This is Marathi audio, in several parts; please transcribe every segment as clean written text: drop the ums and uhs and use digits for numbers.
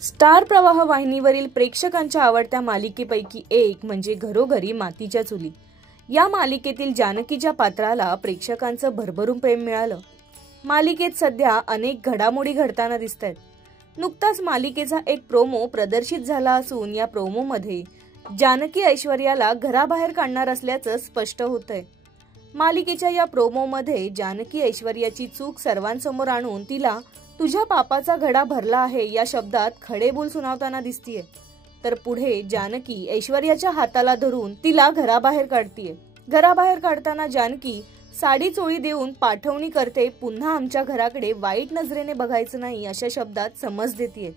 स्टार प्रवाह वाहिनीवरील प्रेक्षकांच्या आवडत्या मालिकेपैकी एक म्हणजे घरोघरी मातीच्या चुली। या मालिकेतील जानकीच्या पात्राला प्रेक्षकांचं भरभरून प्रेम मिळालं। मालिकेत सध्या अनेक घडामोडी घडताना दिसतायत। नुकताच मालिकेचा एक प्रोमो प्रदर्शित झाला असून या प्रोमोमध्ये जानकी ऐश्वर्याला घराबाहेर काढणार असल्याचं स्पष्ट होतंय। मालिकेच्या या प्रोमोमध्ये जानकी ऐश्वर्याची चूक सर्वांसमोर आणून तिला तुझ्या पापाचा घडा भरला आहे या शब्दात खडे बोल सुनावताना दिसतीये। तर पुढे जानकी ऐश्वर्याच्या हाताला धरून तिला घराबाहेर काढतीये। घराबाहेर काढताना जानकी साडी चोळी देऊन पाठवणी करते, पुन्हा आमच्या घराकडे वाईट नजरेने बघायचं नाही अशा शब्दात समज देतीये।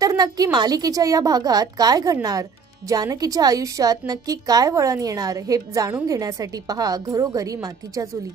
तर नक्की मालिकेच्या या भागात काय घडणार, जानकीच्या आयुष्यात नक्की काय वळण येणार हे जाणून घेण्यासाठी पहा घरोघरी मातीच्या चुली।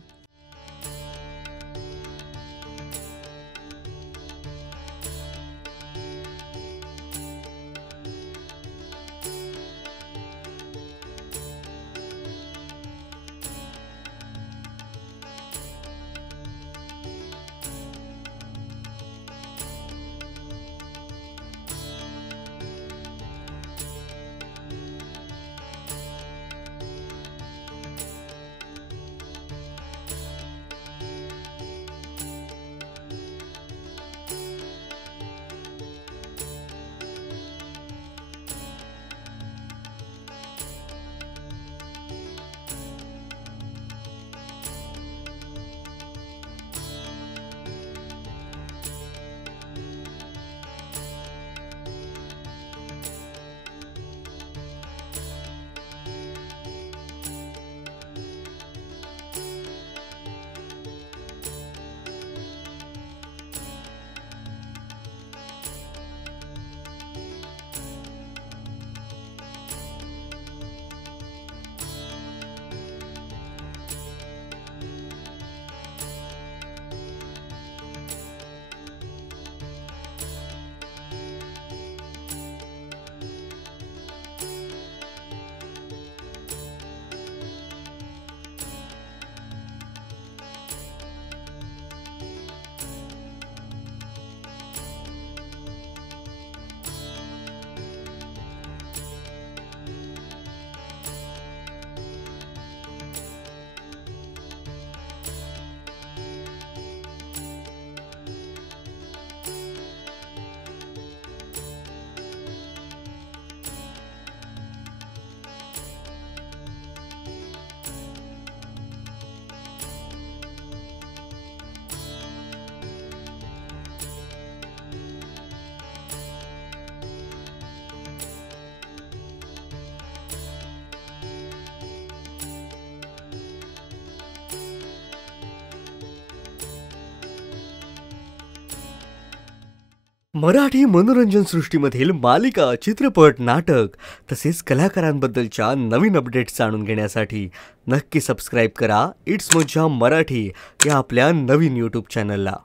मराठी मनोरंजन सृष्टीमधील मालिका, चित्रपट, नाटक तसेच कलाकारांबद्दलच्या नवीन अपडेट्स जाणून घेण्यासाठी नक्की सबस्क्राइब करा इट्स मज्जा मराठी या आपल्या नवीन YouTube चॅनलला।